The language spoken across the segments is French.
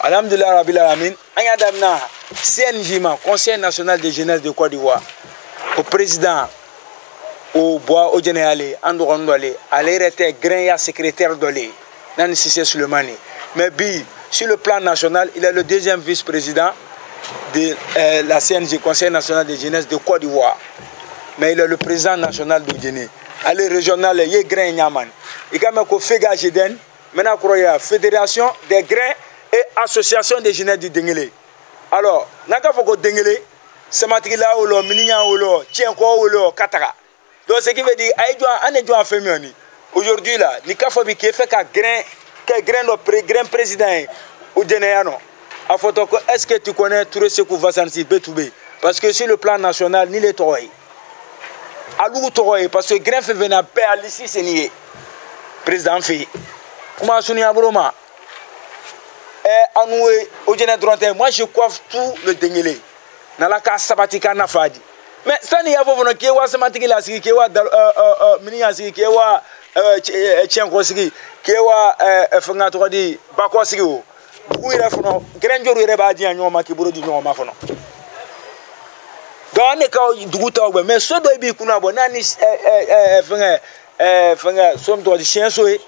Alhamdulillah Rabbil Alamin, Agadamna, CNJ, Conseil national de jeunesse de Côte d'Ivoire, au président, au bois, au général, Andorandole, à l'érité, Grain, secrétaire d'Olé, Nani Sissé Souleymane. Mais sur le plan national, il est le deuxième vice-président de la CNJ, Conseil national de jeunesse de Côte d'Ivoire. Mais il est le président national de Guinée. Allez, régional, il y a Grain Yaman. Il y a un Fega Jeden, maintenant, il y a Fédération des grains et association des jeunes du Dengele. Alors, naka foko Dengele, c'est matrila ou lo, mininya ou lo, tienko ou lo, katara. Donc, ce qui veut dire, aïdouan fémini. Aujourd'hui, là, nika fobi qui fait qu'un grain président ou Dengele. A photo, est-ce que tu connais Touré Sekou Vassansi Betoubé? Parce que sur le plan national, ni les Toroy. Alou Toroy, parce que grain fait venir à paix à l'ici, c'est nié. Président Fi. Comment souvenir à Broma? Moi je coiffe tout le Dengele. Nalaka sabatika nafadi. Mais ça n'y a pas de kewa sabatiki la siki kewa miniya siki kewa tienko siki kewa fengato di bako siki o. Buku ire fono grenjo ire ba di anyoma ki buro di nyoma fono. Dans ne ka duguta ogbe mais so do bi kuna bo nani fenga somme to di chien soé.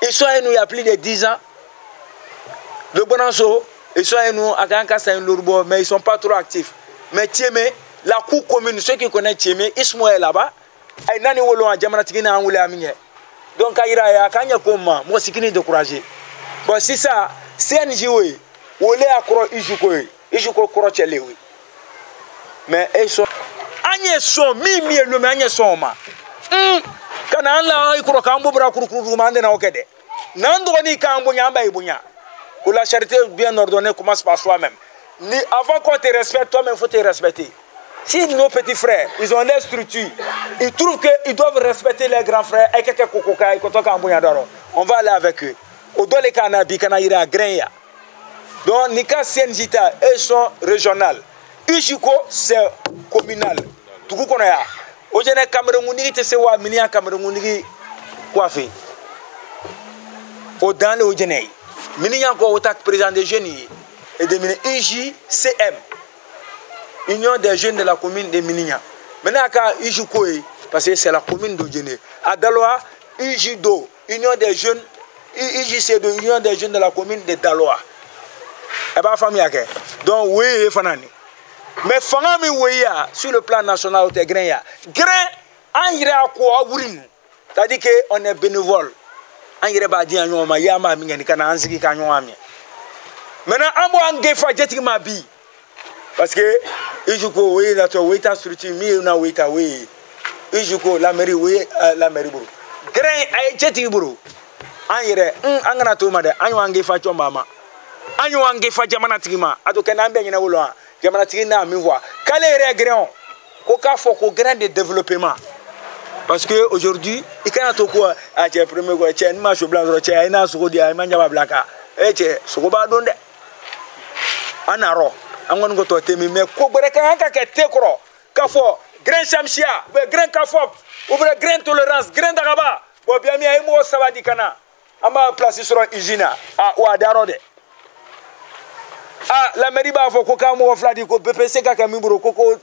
Ils sont nous il y a plus de 10 ans. Le Bonanso, ils sont nous à Gankasa et Lourbo, mais ils ne sont pas trop actifs. Mais Tiémé, la cour commune, ceux qui connaissent Tiémé, ils sont là-bas. Et nani wolo a Djamanatigina en Oula Amine. Donc, Aïra et Akanya Koma, moi, c'est qui n'est découragé. Bon, c'est ça, CNJ, oui, Olé à Koro Ijuko Korochele, oui. Mais ils sont. Agnès sont, Mimi et le Magnès sont, ma. Quand on a eu Krokambo Brakuru, Mandena Okede. Nandroni Kambo Yamba et Bounya. Pour la charité bien ordonnée commence par soi-même. Avant qu'on te respecte, toi-même, il faut te respecter. Si nos petits frères, ils ont les structures, ils trouvent qu'ils doivent respecter les grands frères, on va aller avec eux. Au-delà Kanabi, Kanaïra, Grenya. Donc, Nika Senjita, elles sont régionales. Ushiko, c'est communal. Tout le monde a. Aujourd'hui, Camerounigi, tu sais, Minia Camerounigi, quoi fait? Au-dans le Oudjenei. Miniyan ko otak président des jeunes et de UJCM, Union des jeunes de la commune de Miniyan. Maintenant quand UJCOE, parce que c'est la commune de Djene. À Daloa, UJDO, Union des jeunes, UJC2, Union des jeunes de la commune de Daloa. Et bien famille yake. Donc oui, fanani. Mais fanami oui sur le plan national au grain ya. Grain en ira ko wurin. C'est-à-dire que on est bénévole. Angere ba di anyo ma ya ma mi ngani kana anziki ka anyo ami maintenant ambo ange fa jeti ma bi parce que ijuko we na to we ta structure mi na we ta we ijuko la mairie we la mairie buru grain ay jeti buru angere angana to ma de anyo ange fa chomba ma anyo ange fa jamana tigima ado kana ambe nyina wolo jamana tigina mi voix kale re grain ko ka fo ko grain de développement. Parce qu'aujourd'hui, il y a tout quoi, il y a premier quoi, il y a une marche blanche, il y a une assoudi, il y a une blaka, et il y a un donde. Anaro, on va go to mais Kobreka Tekro, Kafo, Grand Chamsia, Grand Kafop, ou Grand Tolérance, Grand Araba, ou bien il y a un mot Savadikana, à ma place sur Igina, à Ouadarode. Ah, la mairie va faire Kokamo Fladiko, PPC Kakamibro, Koko,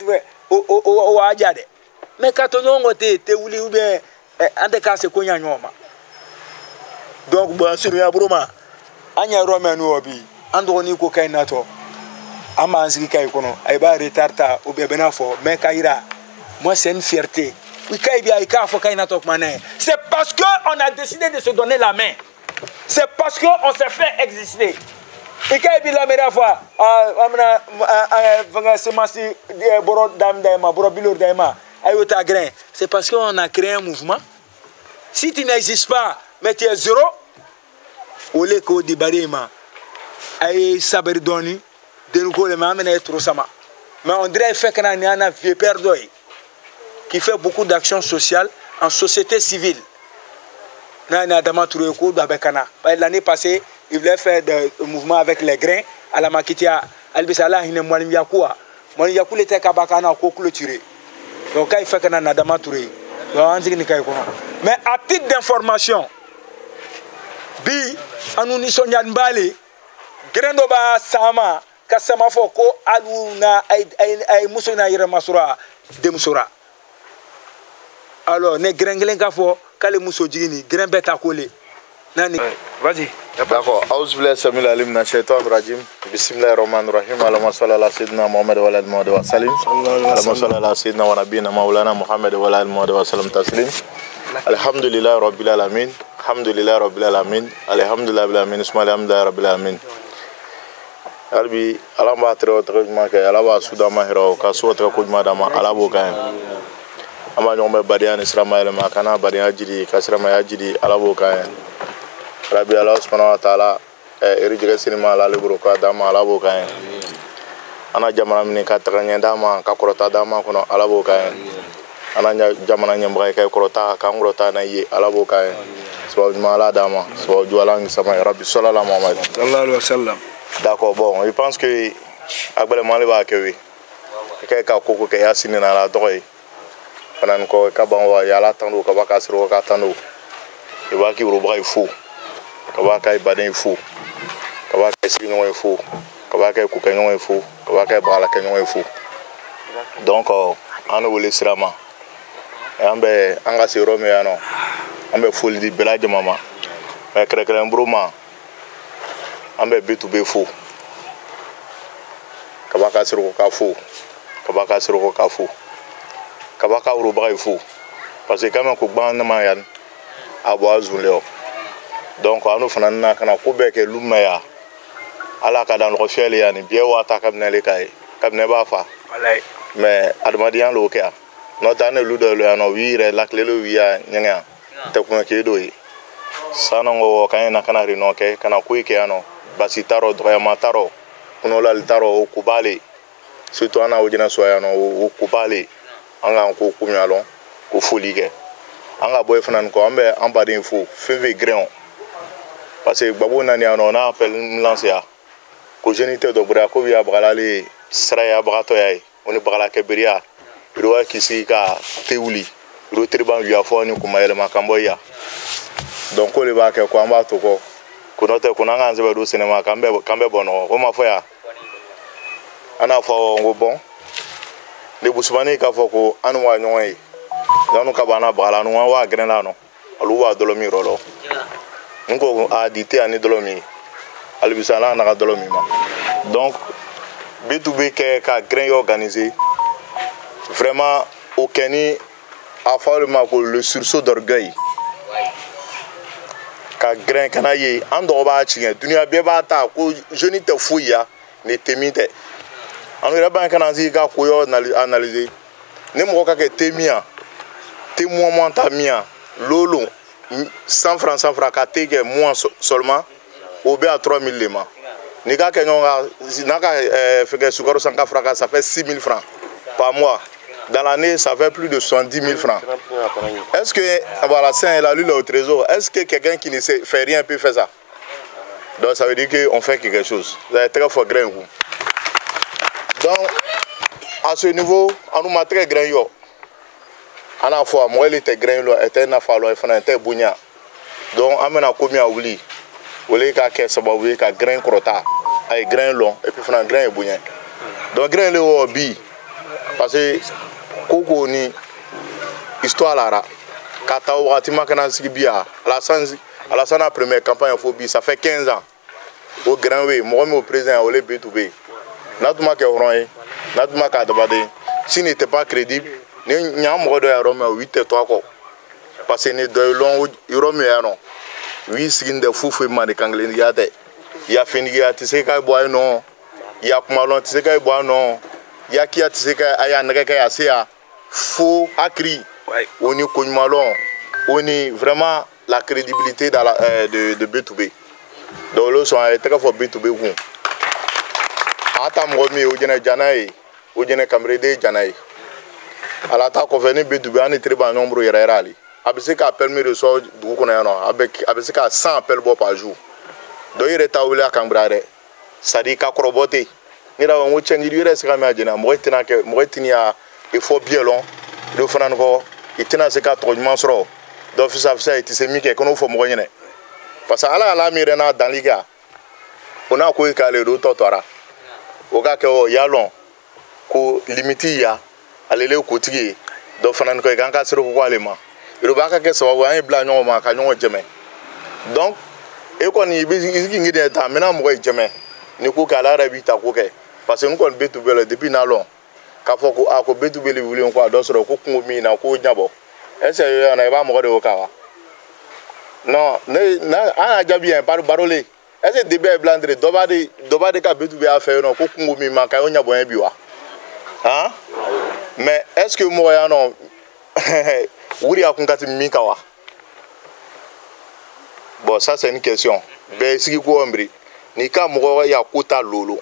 ou Adjade. Mais quand on te ouli ou bien en tout cas c'est qu'on y a nyoma. Donc bon sur ya broma anya romain no obi andoni ko kainato ama anziki kay kono ay ba retarta ou bien benafo mais kaira moi c'est une fierté. Oui kay bi ay ka fo kainato mané. C'est parce que on a décidé de se donner la main. C'est parce que on s'est fait exister. Et kay bi la mera fois amna vanga semasi boro dam daima boro bilor daima. C'est parce qu'on a créé un mouvement. Si tu n'existes pas, mais tu es zéro, au lieu que tu barima, aïe saber doni, de nous coller ma main trop sama. Mais on dirait fait qu'on a un vieux père d'oeil qui fait beaucoup d'actions sociales en société civile. L'année passée, il voulait faire un mouvement avec les grains à la Makitia. Albisala, il ne m'a pas dit quoi. Moi, il y a coup l'été kabakana au clôturé. Donc, il fait qu'on a Nadama Touré. Mais à titre d'information, bi, Anouni Sonyan Bale, Grendo ba sama ka sama fo ko aluna ay musona yere masura de musura. Alors ne grenglen ka fo kale muso jigini gren beta kolé. Nani vas-y. D'accord. Aouz billahi samil alim na shaitan rajim. Bismillahir rahmanir rahim. Allahumma salli ala sayyidina Muhammad wa ala alihi wa sallim. Allahumma salli ala sayyidina wa nabiyina maulana Muhammad wa ala alihi wa sallam taslim. Alhamdulillah rabbil alamin. Alhamdulillah rabbil alamin. Alhamdulillah rabbil alamin. Alhamdulillah rabbil alamin. Albi alamba tro trajuma ke alaba sudama hero ka so tra kujma dama alabo kan. Ama nyombe badian isramaile makana badian jidi kasrama ya jidi alabo kan. Rabbi Allah subhanahu wa ta'ala erijige sinima la libro ka dama alabo kan. Ana jamana mini ka taganya dama ka korota dama kono alabo kan. Ana jamana nyambra ka korota ka ngorota na yi alabo kan. Subhanahu mala dama so jualang sama Rabbi sallallahu alaihi wasallam. D'accord, bon, je pense que actuellement les va que oui. Que ka koko ke yasini na la toy. Panan ko ka banwa ya la tando ka baka siro ka tando. E ba ki robra fou. Ka ba ka baden fou. Ka ba ka sino fou. Ka ba ka ku kanyo fou. Ka ba ka bala kanyo fou. Donc anu wole sirama. Ambe anga siro me ano. Ambe ful di belaje mama. E krekre mbruma. Ambe bitu be fou. Kabaka siro ka fou. Kabaka siro ka fou. Kabaka robra fou. Parce que quand même ko ban na mayan abo azuleo. Donc anu fanana kana ko be ke lumaya. Ala ka dan rofiel yani bien wata kamne le kai. Kamne ba fa. Wallahi. Mais admadian lo ke. Notane ludo lo ano wire lakle lo wiya nyanga. Te ko ke doyi. Sanongo kayena kana rinoke kana kuike ano. Basi taro doya mataro kuno la taro o kubali surtout ana ojina soyano o kubali anga ko kumyalo ko folige anga boy fanan ko ambe amba din fou feve grain parce que babo nani ano na appel lancer ko jenité do bra ko wiya bagalali sraya bagato yai oni bagala keberia ro kisi ka teuli ro triban wiya fo ni ko mayele makamboya donc ko le ba ke ko amba to ko kunote kunanga nzebe do sinema kambe bono o mafoya ana fo ngo bon le busmani ka fo ko anu wa nyoy danu ka bana bala nu wa grenla no alu wa dolomi rolo ngo a dité ani dolomi albisala na ka dolomi ma donc B2B ka grain organisé vraiment aucun a fallu ma ko le sursaut d'orgueil ka grain kana ye ando ba chinga dunia be ba ta ko jeune te fouya ne temite anu reba kana zi ka ko yo analyser ne mo ka ke temia témoin monta mia lolo 100 francs ka te ke mois seulement au be à 3000 lema ni ka ke nyonga naka feke sukaro 100 francs ça fait 6000 francs par mois. Dans l'année, ça fait plus de 70 000 francs. Est-ce que, voilà, Saint a lu au trésor, est-ce que quelqu'un qui ne sait fait rien peut faire ça? Donc ça veut dire qu'on fait quelque chose. Vous avez très fort grain. Donc, à ce niveau, on nous met très grain. À la fois, moi, il était grain, il était un affaire, il était bougnat. Donc, on a commis à oublier. Vous voulez qu'il grain crota, avec grain long, et puis il faut un grain bougnat. Donc, grain le hobby. Parce que koko ni histoire là kata wakati makana sikibia à la sana première campagne phobie ça fait 15 ans au grand way moi au président au B2B natuma ke oron natuma ka dabade s'il n'était pas crédible ni nyam rodo ya roma 8 et 3 ko parce que ne de long europe ya non oui siginde fufu ma de kangle ya de ya fini ya tise kai boy non ya kuma lon tise kai boy non ya kia tiseka aya naka ya sea faux akri on est malon on est vraiment la crédibilité dans la, de B2B donc le sont très fort B2B vous atam romi o jena janai o jena kamrede janai ala ta ko veni B2B ani très bon nombre yerali abisi ka permis de so du ko na no avec abisi ka 100 appels par jour donc il est awle akambrare sadi ka krobote ni la on changi du reste ka majina mo tina ke mo tinia il faut bien long do fanan ko itina se ka trojement soro do fi sa fi sa iti se mi ke kono fo mo nyene parce que ala mi rena dans liga ona ko ikale do totora o ga ke o yalon ko limiti ya alele ko tigi do fanan ko kan ka siro ko alema ro ba ka ke so wa an bla nyon ma ka nyon jeme donc e ko ni bi ngi de ta mena mo jeme ni ko kala arabi ta ko ke parce que nous kon betu bele depuis na long ka fo ko ako betu bele wuli ko do soro ko ko mi na ko nyabo ese yo na ba mo de o kawa non na ana jabi en par barole ese de be blandre do ba de ka betu be affaire non ko ko mi ma ka o nyabo en biwa hein mais est-ce que mo ya non wuri akun kati mi kawa bon ça c'est une question be sigi ko ombri ni ka mo ya kota lolo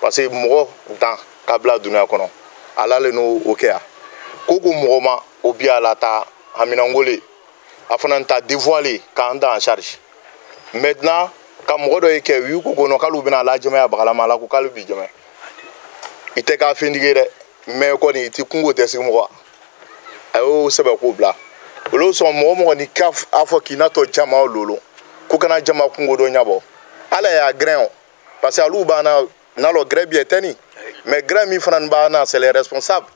parce que mo dans kabla dunia kono ala le no okea koko mo ma obi ala ta aminangole afana ta dévoiler quand en charge maintenant ka mo do eke wi koko no kalu bina la jema ya bagala mala ko kalu bi jema ite ka findigere mais ko ni ti kungo te sigmo ayo sebe ko bla lo so mo ni kaf afo kinato jama lolo ko kana jama kungo do nyabo ala ya grain parce que alu bana na lo gré bien teni mais gré mi fran bana c'est les responsables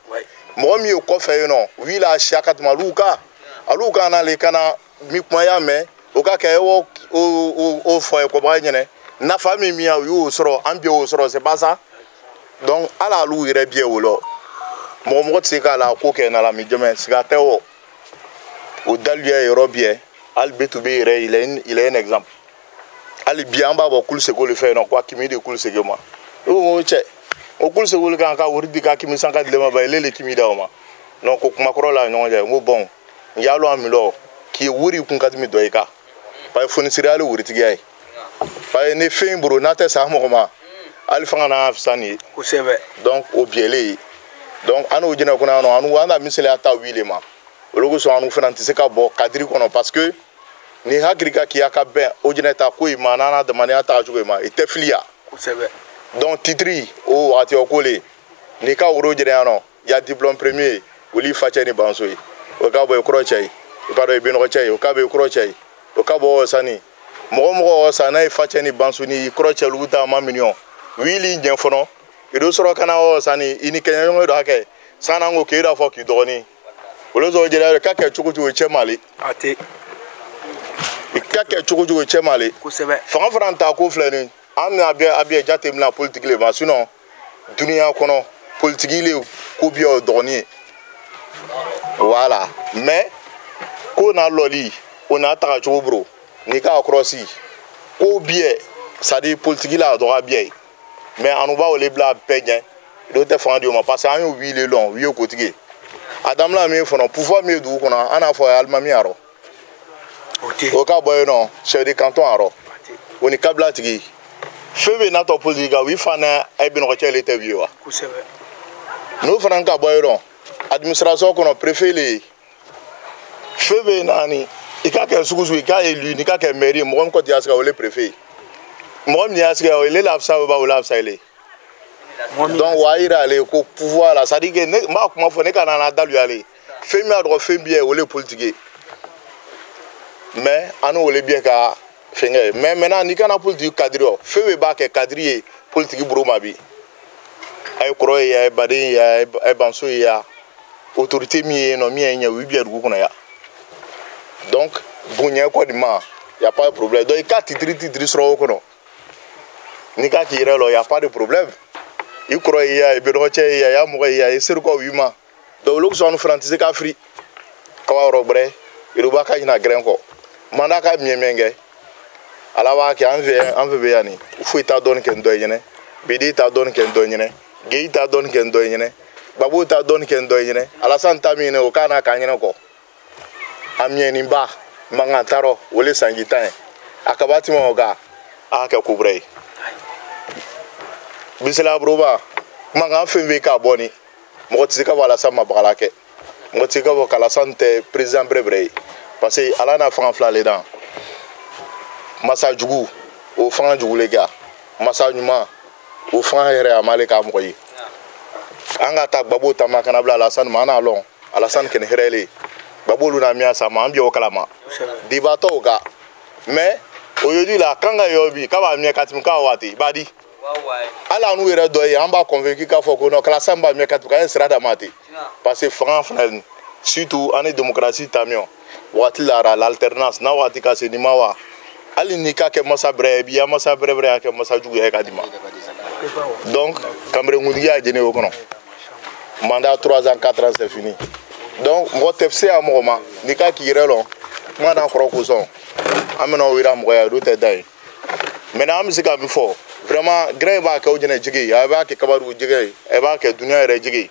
mo mi ko fe non wi la shakat maluka aluka na le kana mi moya me o ka ke o fo ko ba nyene na famille mi yo soro ambie o soro c'est pas ça donc ala lu ire bien wolo mo tsi ka la ko ke na la mi jeme siga tewo o dalia eurobie albetu be ire il est un exemple ali bien ba bo kul se ko le fait non quoi qui me de kul se moi o che o kul se ko le kan ka wori di ka kimi sanka de ma ba lele kimi da ma non ko kuma kro la non je mo bon yalo amilo ki wori kun ka mi do ika pa foni sirale wori tigay pa ne fin bro na te sa mo ma ali fanga na afsani ko sebe donc o biele donc anu jina kuna no anu anda misele ata wilema o logo so anu fana tise ka bo kadiri kono parce que ni hagrika ki aka ben o jina ta ko imana na de mania ta jugo ma ite flia ko sebe donc titri o ati o kole ni ka woro jina no ya diplôme premier o li fache ni bansoyi o ka bo krochai o ka do bin rochai o ka be krochai o ka bo sani mo sana e fache ni bansoni krochai lu ta ma million wili nyen fono e do soro kana o sani ini kenya ngo do hake sana ngo ke da fo ki doni o lo zo jira ka ke chukuju che mali ate ka ke chukuju che mali ko sebe fa franta ko fleni an abia jatem la politique le ma sinon dunia kono politique le ko bi o doni voilà mais ko na loli on a ta chuku bro ni ka crossi ko bien ça dit politique la do bien mais on va les bla pegne do te fandi o ma parce que an wi le long wi o kotige adam la mi fono pouvoir mi du kono ana fo almami aro o ka boy non chef de canton aro oni kabla tigi febe na to politique wi fana e bi no chele te wi wa ko sebe no fana ka boy non administration kono préfet le febe nani ikaka sukuzu ika élu ni ka ke mairie mo ko ti aska o le préfet moi mi aske o le la sa ba o la sa ile donc wa ira le ko pouvoir la ça dit que ma comment faut ne kana na dalu aller fait mi adro fait bien o le politique mais anu o le bien ka fenge mais maintenant ni kana politique cadre fait be ba ke cadre politique bro ma bi ay kroye ya badin ya ay banso ya autorité mi no mi enya wi bien du ko na ya donc bunya ko di ma y a pas de problème donc ka titri sro ko no ni ka ki relo y a pas de problème il croit ya e beroche ya mo ya e ser ko wima do lu so no francis ka free ka waro bre iru ba ka ina gren ko manda ka miemenge ala wa ki anve be yani fu ta don ken do yene bidi ta don ken do yene ge ta don ken do yene babu ta don ken do yene ala santa mi ne o kana ka yene ko amieni ba manga taro wole sangitan akabati mo ga aka kubre bisela broba manga fembe ka boni mo tsika wala sama bagalake mo tsika wo kala sante président brebre parce que ala na fanga fla le dan massa jugu o fanga jugu le ga massa nyuma o fanga here amale ka mo yi anga ta babo tama kana bla la san mana long ala san ken herele babolu na miya sama ambio kalama dibato ga mais Aujourd'hui là quand yobi ka ba mi katim ka wati badi ala nu yɛrɛ dɔ ye an b'a convaincu k'a fɔ ko non classe b'a mi katim ka sira da mate parce que fanga fana surtout ani démocratie tamion wati la l'alternance na wati ka se nima wa ali ni ka kɛ masa brɛ bi ya masa brɛ ya kɛ masa jugu ya ka dima donc Cameroun ngundiya jene o kono mandat 3 ans 4 ans c'est fini donc mo tefse a mo ma ni ka ki yɛrɛ lɔ kuma na kɔrɔ ko sɔn an bɛna o yira mɔgɔ ya do tɛ da ye maintenant an bɛ se ka min fɔ vraiment grain b'a kɛ o jɛnɛ jigi a b'a kɛ kabaru jigi a b'a kɛ dunuya yɛrɛ jigi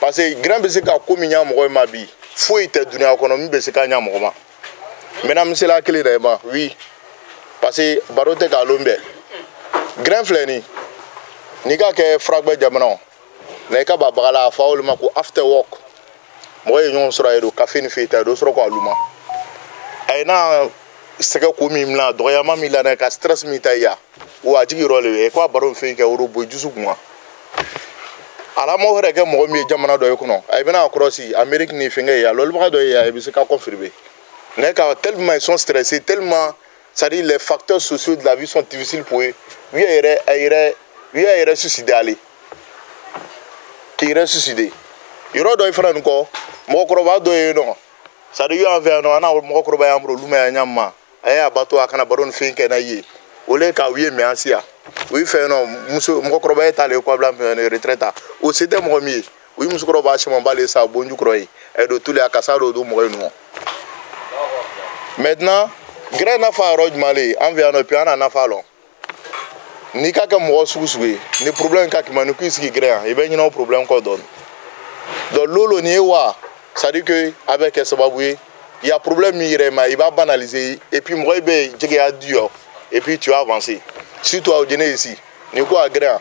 parce que grain bɛ se ka ko min ɲa mɔgɔ ma bi foyi tɛ dunuya kɔnɔ min bɛ se ka ɲa mɔgɔ ma maintenant n bɛ se la kelen de ma oui parce que baro tɛ k'a lon bɛɛ grain filɛ nin n'i ka kɛ furakbɛ jamana na i ka ba bagala a fɔ olu ma ko after work mɔgɔ ye ɲɔgɔn sɔrɔ a ye don kafe ni fɛ ta do sɔrɔ k'a luma a ye n'a sɛgɛ ko min bila dɔgɔyama min la ka stress min ta ya o a jigi yɔrɔ le ye ko a baro fɛn kɛ o bo jusu kuma ala mo wɛrɛ kɛ mɔgɔ min ye jamana dɔ ye kɔnɔ a bɛna kɔrɔsi Amérique ni fɛnkɛ ye a lɔlibaga dɔ ye a bɛ se ka confirmer mais ka tellement ils sont stressés tellement c'est-à-dire les facteurs sociaux de la vie sont difficiles pour eux lui yɛrɛ suicide ale qui yɛrɛ suicide yɔrɔ dɔ ye fana nin kɔ mɔgɔkɔrɔba dɔ ye nɔ c'est-à-dire y'an fɛ yan nɔ an n'a mɔgɔkɔrɔba y'an bolo olu ma yan ɲama a ye a bato a kana baro ni fɛn kɛ n'a ye o le ka u ye mɛ an si yan u ye fɛn nɔ mɔgɔkɔrɔba ye t'ale kɔ bila retraite o se tɛ mɔgɔ min ye u ye musokɔrɔba caman b'ale sa bonju kɔrɔ ye ɛ don tulu a kasa dɔ don mɔgɔ ye nɔ maintenant grain nafa yɔrɔ jumɛn le an fɛ yan nɔ puis an n'a nafa lɔn n'i ka kɛ mɔgɔ sugu sugu ye ni problème ka k'i ma ni k'i sigi grain i bɛ ɲinɛ o problème kɔ dɔɔni donc lolo ni ye wa c'est-à-dire que a bɛ kɛ sababu ye il y a problème min yɛrɛ ma i b'a banaliser et puis mɔgɔ bɛ jɛgɛya duyɔ et puis tu as avancé surtout aw jɛnɛ ici ni ko a grain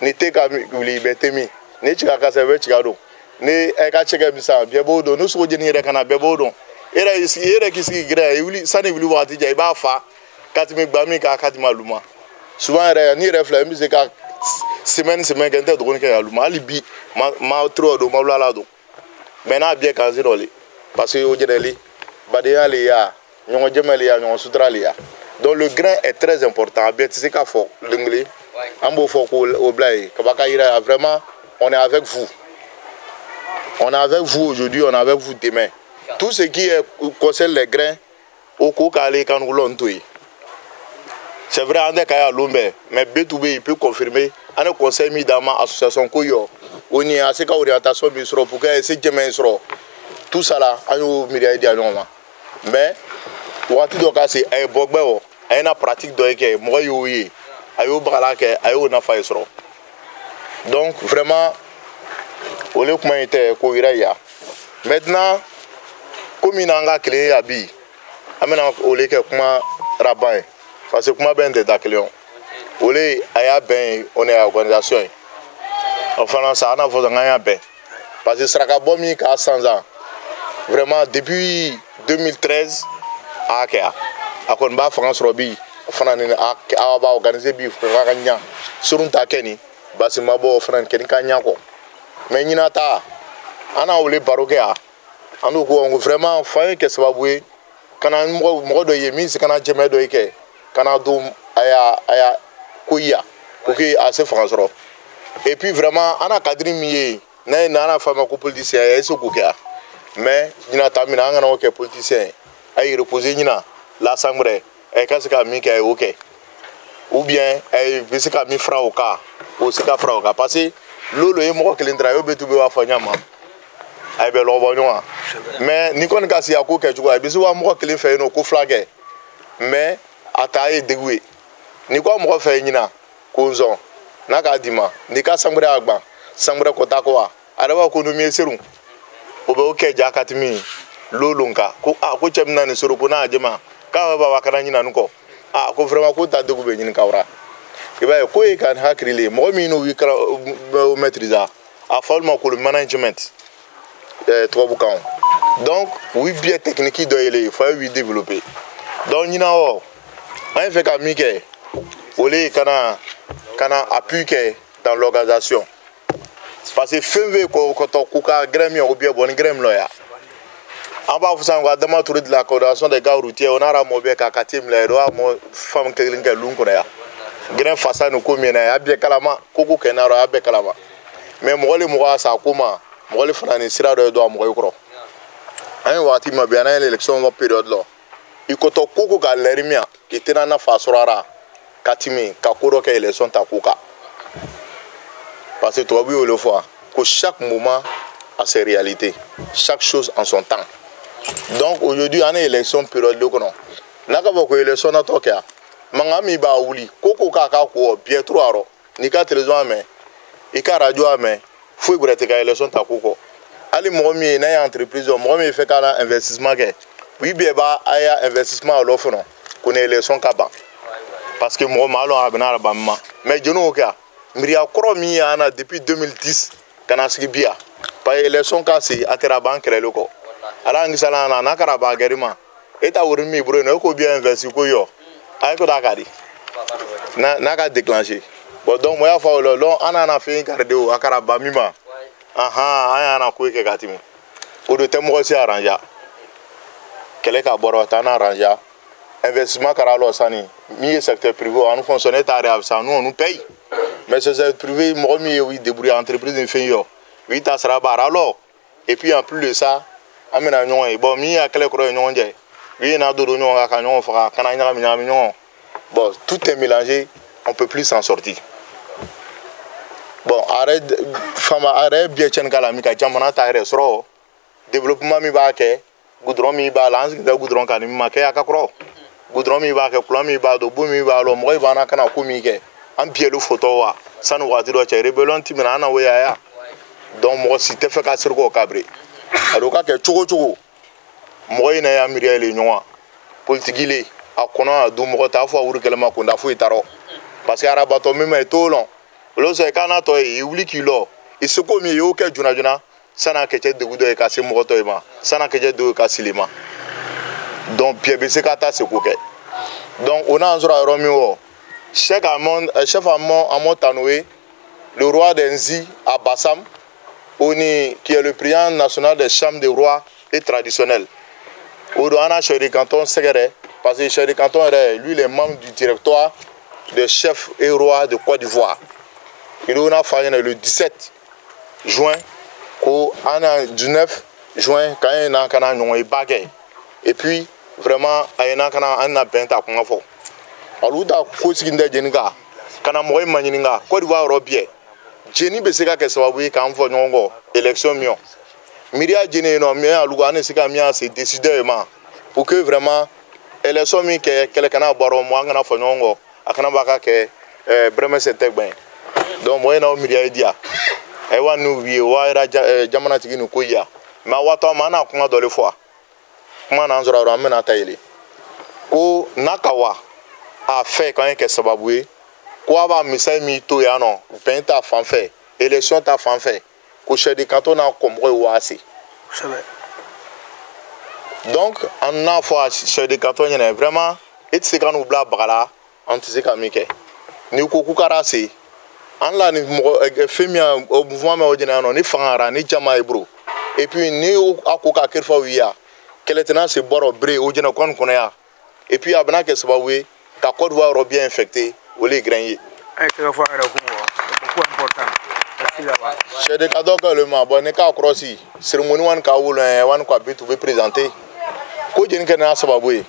ni te ka wuli i bɛ te min ni ciga kasa i bɛ ciga dɔn ni ɛ ka cɛkɛ min san bɛɛ b'o dɔn ni sogo jɛni yɛrɛ kana bɛɛ b'o dɔn e yɛrɛ k'i sigi grain i wuli sani wuli wagati jan i b'a fa ka tɛmɛ gba min k'a ka tɛmɛ a luma souvent yɛrɛ ni yɛrɛ filɛ n bɛ se ka semaine kɛ n tɛ dɔgɔnin kɛ ka luma hali bi ma turu dɔn ma wula la dɔn mais n'a bɛɛ kan dɔ le parce que o jɛnɛli badenya le ya ɲɔgɔn jɛmɛ le ya ɲɔgɔn sutura le ya donc le grain est très important a bɛɛ tɛ se k'a fɔ l'anglais an b'o fɔ k'o bila ye kaba ka yira vraiment on est avec vous aujourd'hui on est avec vous demain tout ce qui concerne les grains o ko k'ale kanugulɔ to ye c'est vrai an tɛ ka y'a lon bɛɛ mais B2B il peut confirmer an ye conseil min d'an ma association ko yɔ o ni a se ka orientation min sɔrɔ pour que se jɛmɛ sɔrɔ tout ça là an y'o miiriya di a ɲɔgɔn ma mais wagati dɔ ka se a ye bɔ gbɛ wɔ a ye na pratique dɔ kɛ mɔgɔ y'o ye a y'o bagala kɛ a y'o nafa ye sɔrɔ donc vraiment o le kuma in tɛ ko yɛrɛ ya maintenant komi n'an ka kelen ya bi an bɛna o le kɛ kuma raban ye parce que kuma bɛ n tɛ da kelen o le a y'a bɛn ye o ne ya organisation ye o fana sa an n'a fɔ an y'a bɛn parce que saraka bɔ min k'a sansan vraiment depuis 2013 a y'a kɛ yan a kɔni b'a fanga sɔrɔ bi fana ni a b'a organiser bi fanga ka ɲa surun ta kɛ nin basi ma bɔ o fana kɛ ni ka ɲa kɔ mais ɲinan ta an n'a wele baro kɛ yan an n'o ko vraiment fa ye kɛ sababu ye kana mɔgɔ dɔ ye min se kana jɛmɛ dɔ ye kɛ kana don a y'a ko ya pour que a se fanga sɔrɔ et puis vraiment an n'a cadre min ye n'a ye n'an n'a f'a ma ko politicien a ye se k'o kɛ yan mais ɲinan ta min na an kana o kɛ politicien a ye reposer ɲinan l'assemblée a ka se ka min kɛ a ye o kɛ ou bien a bɛ se ka min fara o kan o se ka fara o kan parce que lolo ye mɔgɔ kelen dɔrɔn a y'o bɛ tu bɛ b'a fɔ ɲama a bɛ lɔbɔ ɲɔgɔn mais ni kɔni ka se a ko kɛcogo a bɛ se wa mɔgɔ kelen fɛ yen nɔ ko fila kɛ mais a ta ye degun ye ni ko mɔgɔ fɛ ɲinan ko n sɔn n'a k'a d'i ma n'i ka sanbere y'a gban sanbere kɔta ko wa a yɛrɛ b'a ko ni mi ye serun o bɛ o kɛ ja ka tɛmɛ lolo kan ko ko cɛ min na nin sɔrɔ ko n'a y'a jɛma k'a bɛ baba kana ɲinan nin kɔ ko vraiment ko ta degun bɛ ɲini ka wara i b'a ye ko ye ka nin hakili le mɔgɔ min n'u bɛ maîtriser a fɔ olu ma ko le management tubabukan donc u ye biais technique dɔ yɛlɛ fo a ye développer donc ɲinan o an ye fɛ ka min kɛ o le kana appui kɛ dans l'organisation parce que fɛn fɛn kɔtɔ ko ka grain min o bien bɔ ni grain min lɔ ya an b'a fɔ sisan ko Adama Touré de la coordination des gars routiers on a mɔbɛ ka kati minɛ o y'a mɔ fɛn kelen kɛ lun kɔnɔ yan gɛrɛ fasa ni ko min na a bɛɛ kalama ko ko kɛ n'a yɔrɔ a bɛɛ kalama mais mɔgɔ le mɔgɔ sa ko ma mɔgɔ le fana ni sira dɔ ye dɔn a mɔgɔ kɔrɔ an ye waati ma bi an ye élection ma période la i ko to ko ko ka lɛri min i tɛna nafa sɔrɔ a la kati min ka ko dɔ kɛ élection ta ko kan parce que tubabu y'o le fɔ ko chaque moment a ses réalités chaque chose en son temps donc aujourd'hui an ye élection période le kɔnɔ n'a ka fɔ ko élection natɔ kɛ mankan min b'a wuli ko ko k'a ka ko bien trop a rɔ n'i ka télévision mɛn i ka radio mɛn foyi wɛrɛ tɛ ka élection ta ko kɔ hali mɔgɔ min ye n'a ye entreprise mɔgɔ min fɛ k'a la investissement kɛ oui bɛɛ b'a a y'a investissement lɔ fɔlɔ ko ni élection ka ban parce que mɔgɔ ma alɔn a bɛna a ban min ma mais jɔnni y'o kɛ miiriya kɔrɔ min y'an na depuis 2010 ka na sigi bi yan parce que élection ka se a kɛra a b'an kɛlɛli kɔ ala an kisala na n'a kɛra a b'a gɛrɛ ma e ta wari min bolo yen nɔ e ko bien investi ko yɔ a ye ko taa ka di n'a ka déclencher bon donc moi y'a fɔ o la donc an nana fɛn kari de o a kɛra a ban min ma an y'an ko kɛ ka tɛmɛ o de tɛ mɔgɔ si arrange kɛlɛ ka bɔra t'an arrange investissement kɛra lɔ sanni min ye secteur privé an fonctionnaire ta yɛrɛ a bɛ sa nous on nous paye mais ce secteur privé mɔgɔ min ye o débrouiller entreprise ni fɛn yɔ o ta sara baara alors et puis en plus de ça an bɛna ɲɔgɔn ye bon min y'a kɛlɛ kɔrɔ ye ɲɔgɔn cɛ u n'a don ɲɔgɔn kan ka ɲɔgɔn faga kana ɲagami ɲagami ɲɔgɔn bon tout est mélangé on peut plus s'en sortir bon a yɛrɛ biɲɛ tiɲɛni k'a la min ka jamana ta yɛrɛ sɔrɔ développement min b'a kɛ goudron min b'a la an sigi tɛ goudron kan ni min ma kɛ a ka kɔrɔ goudron min b'a kɛ courant min b'a dɔn bon min b'a la mɔgɔ b'an na kana ko min kɛ an biyɛli fɔtɔ wa sani waati dɔ cɛ rébellion tɛmɛna an na o yaya donc mɔgɔ si tɛ fɛ ka siri k'o kabiri a don ka kɛ cogo cogo mɔgɔ in na y'a miiriya le ɲɔgɔn politique le a kɔnɔ a don mɔgɔ t'a fɔ a wuri kɛlɛ ma kunda foyi t'a rɔ parce que arabatɔ min ma i t'o lɔn olu sɔrɔ i k'a natɔ ye i wuli k'i lɔ i se ko min i y'o kɛ joona joona san'a kɛ cɛ degun dɔ ye ka se mɔgɔ tɔ ye ma san'a kɛ cɛ degun ka sili ma donc bɛɛ bɛ se ka taa seko kɛ donc o n'a sɔrɔ a yɔrɔ min wɔ chef Amon Tanoé le roi d'Enzi à Bassam Oni qui est le président national des chambres des rois et traditionnels o don an na chef de canton sɛgɛrɛ parce que chef de canton yɛrɛ lui il est membre du directoire des chefs et rois de Côte d'Ivoire il on a fait le 17 juin ko an na 19 juin quand il n'a kana ɲɔgɔn ye ba kɛ et puis vraiment a ye n'a kana an na bɛn ta kuma fɔ olu ta ko sigi tɛ jeni kan kana mɔgɔ in ma ɲininka Côte d'Ivoire yɔrɔ bɛɛ jeni bɛ se ka kɛ sababu ye k'an fɔ ɲɔgɔn kɔ élection min miiriya jeni yen nɔ mais alugu an ne se ka min se décider ma pour que vraiment élection min kɛ kɛlɛ kana bɔ a rɔ an kana fɔ ɲɔgɔn kɔ a kana b'a ka kɛ brɛmɛsɛ tɛ gbɛn donc mɔgɔ in n'aw miiriya ye diya ayiwa n'u ye wa yɛrɛ jamanatigi ni ko yi yan mais a waati ma an n'a kuma dɔ le fɔ kuma n'an sɔrɔ yɔrɔ an bɛna ta yɛlɛ ko n'a ka wa a fɛ k'an ye kɛ sababu ye ko a b'a misali min to yan nɔ bɛn ta fan fɛ élection ta fan fɛ ko chef de canton n'a kɔmɔgɔ ye waa se donc an n'a fɔ a chef de canton ɲɛna vraiment e tɛ se ka n'u bila baga la an tɛ se ka min kɛ n'i ko k'u ka se an la ni mɔgɔ fɛn min o mouvement min o jɛna yan nɔ ni fangara ni jama ye bolo et puis ni a ko k'a kɛrɛfɛw ye yan kɛlɛ tɛna se bɔrɔ bere o jɛna kɔni kɔnɔ yan et puis a bɛna kɛ sababu ye ka Côte d'Ivoire yɔrɔ bien infecté o le ye grain ye. chef de canton kɛ olu ma bon ne k'a kɔrɔsi cérémonie wani k'a wolo wani k'a bɛ tun bɛ présenté ko jeni kɛ n'a sababu ye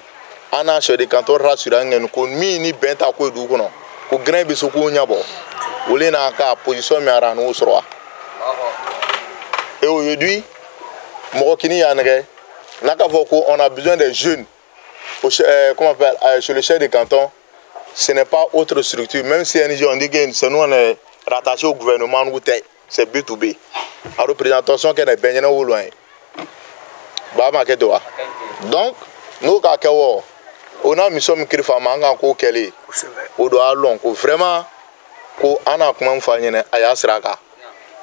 an n'a chef de canton rassuré an ŋɛni ko min ni bɛn ta ko ye dugu kɔnɔ ko grain bɛ se k'o ɲɛbɔ o le n'a ka position min ara n'o sɔrɔ et aujourd'hui mɔgɔ kini y'a nɛgɛ n'a ka fɔ ko on a besoin des jeunes comment on appelle sur le chef de canton ce n'est pas autre structure même si on dit que c'est nous on est rattaché au gouvernement nous c'est B2B la représentation qu'elle est bien au loin bah ma kedoa donc nous ka kewo on a mission kirfa manga ko kele o do alon ko vraiment ko ana kuma mfa nyene aya sraka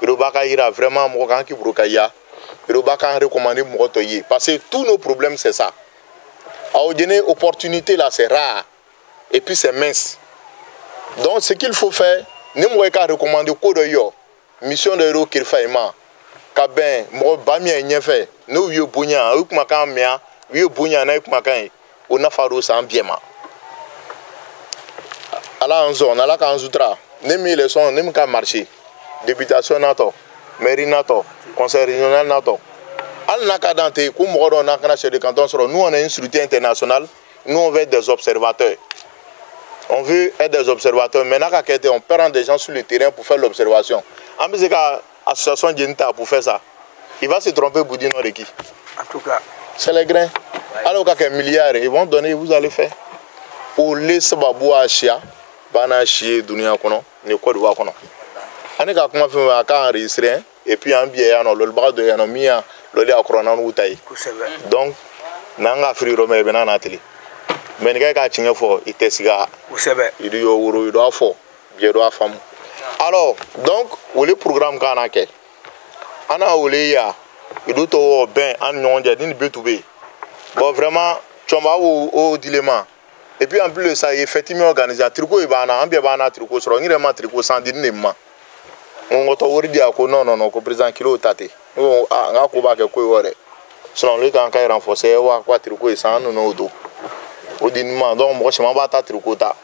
ro baka ira vraiment mo kan ki broka ya ro baka recommander mo to yi parce que tous nos problèmes c'est ça à donner opportunité là c'est rare et puis c'est mince donc ce qu'il faut faire ni mo ka recommander ko do yo mission de ro kirfa ima ka ben mo ba mi en fait no wiye bonya u kuma kan mea wiye bonya na kuma kan o na faro san biema ala anzo na la kan zutra ne mi le son ne mi ka marché députation nato mairie nato conseil régional nato al na ka dante ko mo do na kana chef de canton soro nous on est une structure internationale nous on veut être des observateurs. On veut être des observateurs. Maintenant, on prend des gens sur le terrain pour faire l'observation. En plus, l'association Djenta pour faire ça, il va se tromper pour dire non de qui. En tout cas. C'est les grains. Alors qu'il y a un milliard, ils vont donner, vous allez faire. Pour les sababou à chia, bana chier, dunia kono, ne quoi de voir kono. On est comme on fait enregistrer, et puis un billet, le bras de Yanomia, le lait à Cronan ou Taï. Donc, Nanga Free Rome, Benan Ateli. Mais les gars qui ont fait, ils testent. Ils doivent faire. Ils doivent faire. Alors, donc, le programme qu'on a fait, on a eu il doit être bien, on a eu un B2B. Bon, vraiment, tu vas au dilemma. Et puis, en plus de ça, effectivement, organisé. Tricot, il y a un tricot, il y a un tricot sans dire nema. On a dit non, non, non, que le président Kilo Tate. On a dit que selon lui, quand il renforcé, on a dit que tricot est sans nous. Au dinement, donc moi je m'en bats à tricota.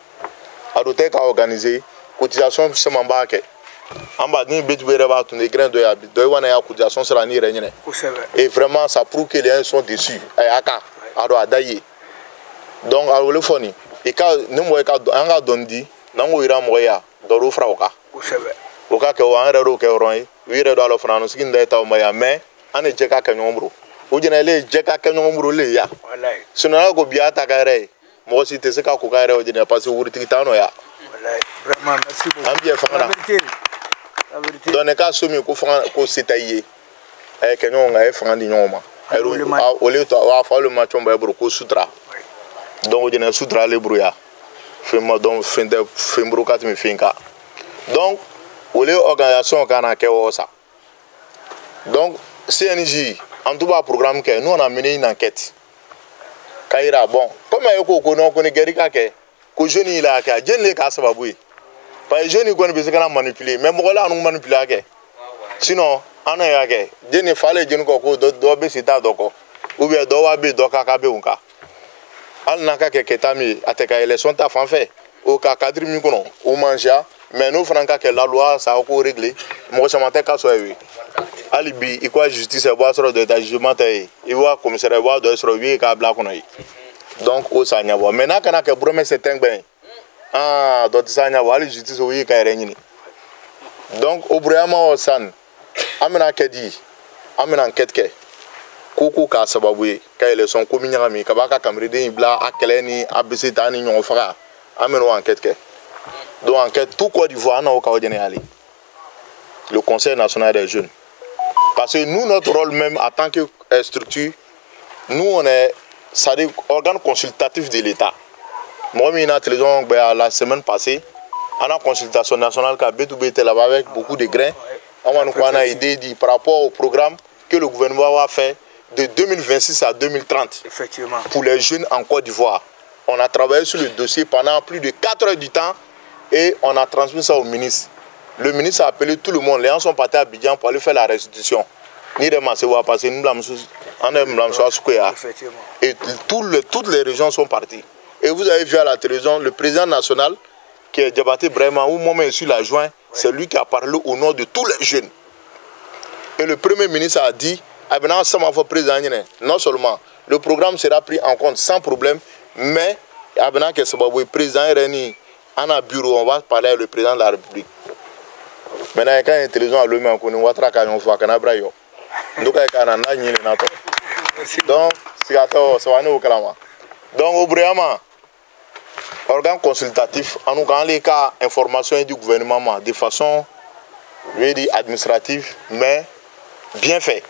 À l'hôtel qu'a organisé, cotisation c'est m'en bats. En bas ni bête de rabat, on est grain de habit. De one a cotisation sur la nuit régnée. Et vraiment ça prouve que les uns sont déçus. Et aka, à d'ailleurs. Donc à le foni. Et quand nous voyons qu'un gars dondi, nous ira moya, d'oro frauka. Au cas que on a un héros qui est roi, oui héros à la France qui n'est pas au moyen, mais on est déjà qu'un nombre. Ou bien les jeka kenyon brûlé ya sinon ko biya ta kare mo si te se ka ko kare o dina parce wurti tano ya vraiment merci beaucoup ambiye fangana la vérité donne ka somi ko fanga ko sitaye e kenyon nga e fangandi nyoma o le to wa fa le match on ba bro ko sutra donc o dina sutra le brouya fema donc fin de fembro kat mi finka donc o le organisation kana ke o ça donc CNJ en tout cas programme que nous on a mené une enquête Kaira bon comme il y a ko non ko ne gari ka ke ko jeune il a ka jeune le ka sababu pas jeune ko ne be se kana manipuler même ko la nous manipuler ke sinon ana ya ke jeune fallait jeune ko do be sita doko ou bien do wa be do ka be unka al na ka ke ketami ateka élection ta fan fait au ka cadre mi kono o manja mais nous franca que la loi ça ko régler mo ça mate ka so oui alibi ikwa justice e boa soro de jugement tay e wa commissaire e boa do soro wi ka bla kono yi donc o sa nya bo maintenant kana ke brome certain ben ah do sa nya bo ali justice wi ka renyini donc o brama o san amena ke di amena enquête ke kuku ka sababu ka élection ko minya mi ka ba ka camri de bla akele ni abc tani nyon fara amena enquête ke donc enquête tout Côte d'Ivoire na o ka o général le Conseil national des jeunes. Parce que nous, notre rôle même en tant que structure, nous, on est organe consultatif de l'État. Moi, la semaine passée, on a une consultation nationale qui a B2B là-bas avec beaucoup de grains. On a aidé par rapport au programme que le gouvernement va faire de 2026 à 2030 pour les jeunes en Côte d'Ivoire. On a travaillé sur le dossier pendant plus de 4 heures du temps et on a transmis ça au ministre. Le ministre a appelé tout le monde. Les gens sont partis à Abidjan pour aller faire la restitution. Ni de Massewa, parce que nous et toutes les régions sont parties. Et vous avez vu à la télévision, le président national, qui est débattu vraiment, ou moi-même sur la joint, c'est lui qui a parlé au nom de tous les jeunes. Et le premier ministre a dit, non seulement le programme sera pris en compte sans problème, mais le président Reni, en un bureau, on va parler avec le président de la République. Maintenant, quand il y a une télévision à l'homme, on va traquer un fois qu'on a braillé. Donc, il y a un an, donc, c'est au calama. Donc, au Briama, organe consultatif, en nous quand les cas information du gouvernement de façon administrative, mais bien fait.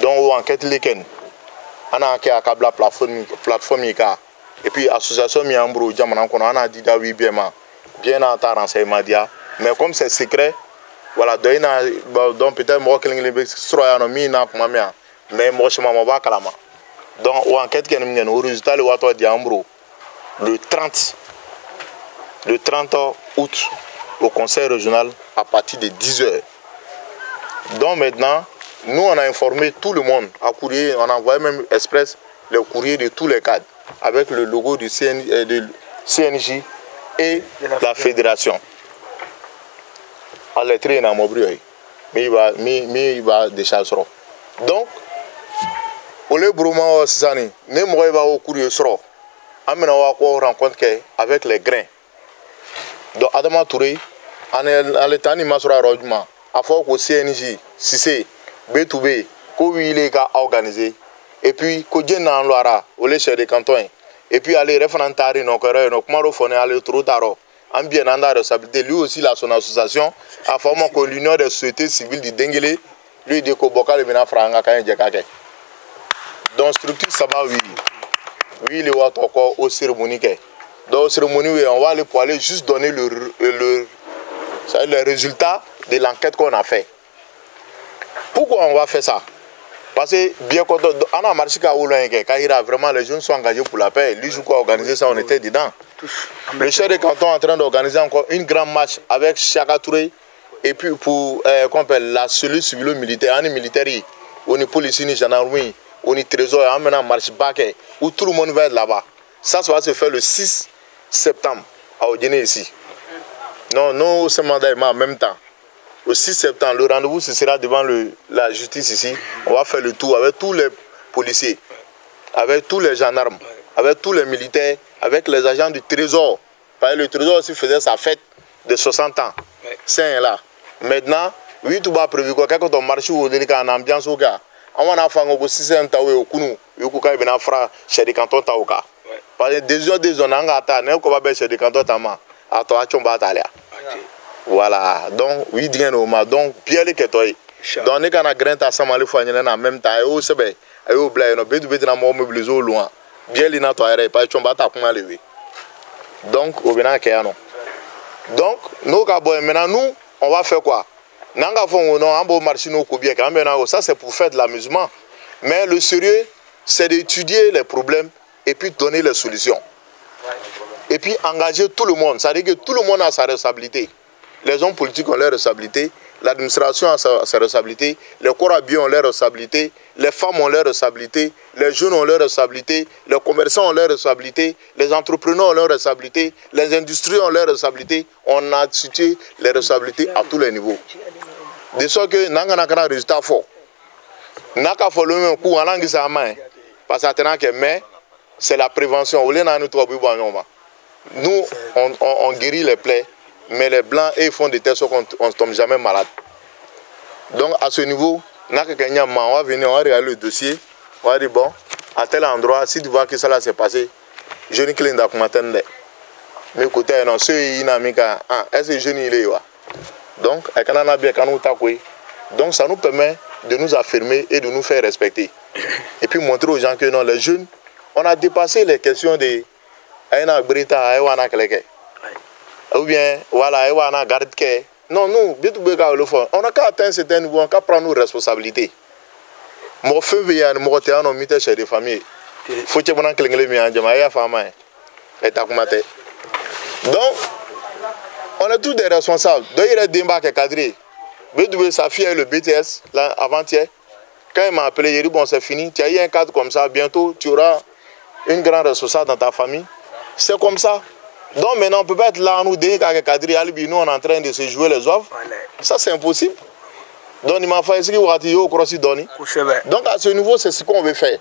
Donc, on enquête les ken. On a enquête à la plateforme et puis association Miambro, on a dit bien en temps renseignement. Mais comme c'est secret, voilà, donc peut-être moi qui mais moi je m'en vais calama. Donc l'enquête qui est au résultat le wato Diambro le 30 août au conseil régional à partir de 10h. Donc maintenant Nous, on a informé tout le monde à courrier, on a envoyé même express le courrier de tous les cadres avec le logo du CNJ et la fédération. À l'être, il va décharger. Donc, au lieu de Sani, ne mourrait pas au courrier sera. Amena wako rencontre avec les grains. Donc, Adama Touré, en l'état ni masura rojma, à fois qu'au CNJ, si c'est B2B, qu'au il organisé, et puis qu'au Djenan Loara, au chef de canton, et puis aller référentari, nos corps, nos marofones, aller trop tard. En bien en responsabilité, lui aussi, là, son association, a formé que l'Union des sociétés civiles du Denguele, lui dit que Boka le Mena Franga Kayen Djekake. Donc, structure, ça va, oui. Oui, les Ouatt encore aux cérémonies. Dans les cérémonies, on va aller pour aller juste donner le résultat de l'enquête qu'on a fait. Pourquoi on va faire ça? Parce que bien quand on a marché à Oulouen, quand vraiment les jeunes sont engagés pour la paix, lui, je crois organiser ça, on était dedans. Le chef de canton est en train d'organiser encore une grande marche avec Chaka Touré et puis pour la cellule civilo-militaire, on est militaire, on est policier, on est gendarmerie, on est trésor, on est en marche baquet, où tout le monde va être là-bas. Ça va se faire le 6 septembre à Odiené ici. Non, non, ce mandat est en même temps. Le 6 septembre, le rendez-vous ce sera devant la justice ici. On va faire le tour avec tous les policiers, avec tous les gendarmes, avec tous les militaires, avec les agents du trésor. Parce que le trésor aussi faisait sa fête de 60 ans. C'est là. Maintenant, oui, tout va prévu quoi. Quand on marche au délicat en ambiance au gars, on va faire un 6 septembre au Kounou, au Kouka, il va faire chez les cantons Taouka. Parce que des zones en gata, ne va pas chez les cantons Tama, à toi, tu vas t'aller. Voilà, donc oui, donc Pierre les Ketoy. Donc, on est quand on a grain à Samali Foigné en même temps, et au Sebe, et au Blaye, on peut être mobilisé au loin. Bien l'ina toi, pas tu vas t'apprendre lever. Donc, au Bénin, donc, nous, maintenant, nous, on va faire quoi? Nanga font un beau marché nos coubiers, ça c'est pour faire de l'amusement. Mais le sérieux, c'est d'étudier les problèmes et puis donner les solutions. Et puis engager tout le monde, c'est-à-dire que tout le monde a sa responsabilité. Les hommes politiques ont leur responsabilité, l'administration a sa responsabilité, les corps habillés ont leur responsabilité, les femmes ont leur responsabilité, les jeunes ont leur responsabilité, les commerçants ont leur responsabilité, les entrepreneurs ont leur responsabilité, les industries ont leur responsabilité. On a situé les responsabilités à tous les niveaux. De sorte que nous avons un résultat fort. Nous avons le même coup en langue main. Parce que c'est la prévention. Nous, on guérit les plaies. Mais les blancs, ils font des tests qu'on ne tombe jamais malade. Donc à ce niveau, on va venir, on va regarder le dossier, on va dire bon, à tel endroit, si tu vois que ça s'est passé, je ne cligne pas comme attendre. Mais côté non, ceux qui n'ont pas, est-ce que je n'y est là? Donc, ça nous permet de nous affirmer et de nous faire respecter. Et puis montrer aux gens que non, les jeunes, on a dépassé les questions de ou bien, voilà, non, nous, on n'a qu'à atteindre un certain niveau, on n'a qu'à prendre nos responsabilités. Mon feu vient, mon terrain, on met chez des familles. Faut que on ait les familles. Donc, on est tous des responsables. Donc, il y a des démbats qui sont cadrés. Sa fille a le BTS, avant-hier. Quand il m'a appelé, il a dit bon, c'est fini. Tu as eu un cadre comme ça, bientôt, tu auras une grande responsable dans ta famille. C'est comme ça. Donc maintenant, on ne peut pas être là, nous, nous, on est en train de se jouer les offres. Ça, c'est impossible. Donc, il m'a fait ce qu'il y a. Donc, à ce niveau, c'est ce qu'on veut faire.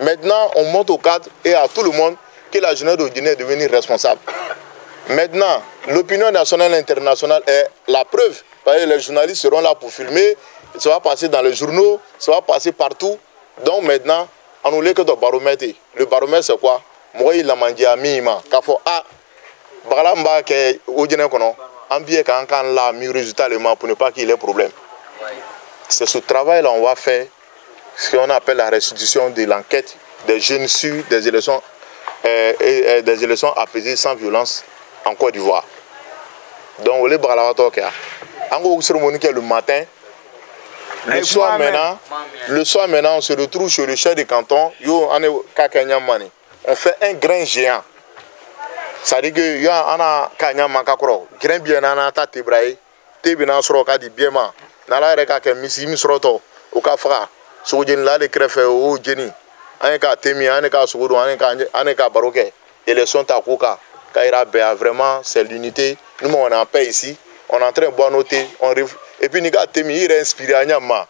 Maintenant, on monte au cadre et à tout le monde que la jeunesse de Guinée est devenue responsable. Maintenant, l'opinion nationale et internationale est la preuve. Parce que les journalistes seront là pour filmer, ça va passer dans les journaux, ça va passer partout. Donc maintenant, on nous laisse que le baromètre. Le baromètre, c'est quoi? Moi, il a mangé à minima. Quand il faut Bagalamba qui est au Guinée, on bien quand là, mieux résultat pour ne pas qu'il y ait problème. C'est ce travail-là on va faire, ce qu'on appelle la restitution de l'enquête des jeunes sur des élections apaisées sans violence en Côte d'Ivoire. Donc, on est le matin. Le soir maintenant, on se retrouve sur le chef de canton. On fait un grain géant. C'est-à-dire que y a un kanya makakro, grain bien en ta tebrae, tebina sroka di biema, nala reka ke misi misroto, o ka faga sogo jeni la le kɛrɛfɛ o jeni an ye k'a temi an ye k'a sogo dun an ye k'a baro kɛ élection ta ko kan k'a yira bɛɛ vraiment c'est l'unité nous on est en paix ici on est en train de boire nos thé et puis ni k'a temi i yɛrɛ inspiré a ɲa ma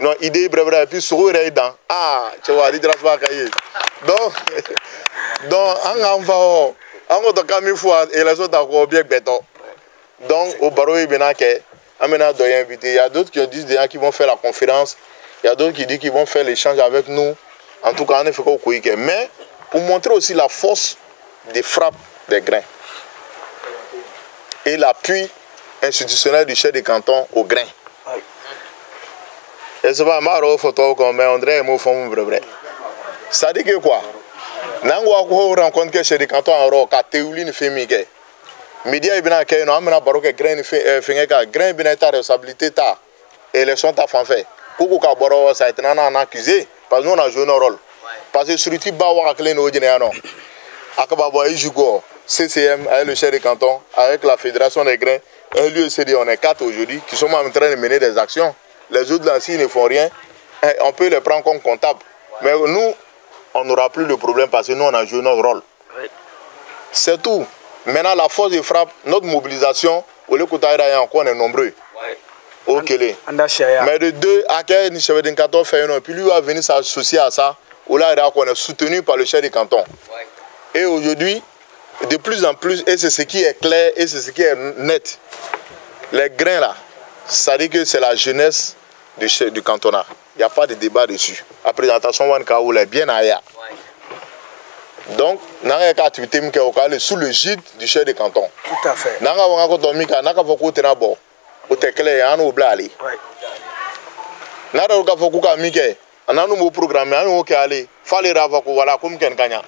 non idée brève et puis sogo yɛrɛ ye dan cɛ wa di drasba ka ye donc an k'an fa hɔ an ko tɔ k'an mi fɔ élection ta ko bien gbɛtɔ donc au baro yi bɛna kɛ an bɛna dɔ y invité il y a d'autres qui disent des gens qui vont faire la conférence il y a d'autres qui disent qu'ils vont faire l'échange avec nous en tout cas on ne fait qu'au couille mais pour montrer aussi la force des frappes des grains et l'appui institutionnel du chef de canton au grain. Et c'est pas marrant photo comme on dirait mot fond vrai. Ça dit que quoi? Nango ko rencontre que chef de canton en ro ka teuli ni femike. Media ibina ke no amena baroke grain finge ka grain bina ta responsabilité ta élection ta fan fait. Koko ka boro ça est nana accusé parce que nous on a joué notre rôle. Parce que surtout ba wa kle no jene non. Akaba boy jugo CCM avec le chef de canton avec la fédération des grains et l'UECD on est 4 aujourd'hui qui sont en train de mener des actions. Les autres là s'ils ne font rien, on peut les prendre comme comptables. Mais nous on n'aura plus de problème parce que nous on a joué notre rôle. C'est tout. Maintenant la force de frappe, notre mobilisation, au lieu qu'on on est nombreux. Ok. Mais de deux à quel ni chef de canton fait non, puis lui va venir s'associer à ça. Où là on est soutenu par le chef de canton. Et aujourd'hui, de plus en plus, et c'est ce qui est clair et c'est ce qui est net. Les grains là, ça dit que c'est la jeunesse du cantonat. Il n'y a pas de débat dessus. La présentation est bien ailleurs. Donc, nous avons une activité sous le gîte du chef de canton. Tout à fait. Nous avons un activité qui est clair. Nous avons un programme. Nous avons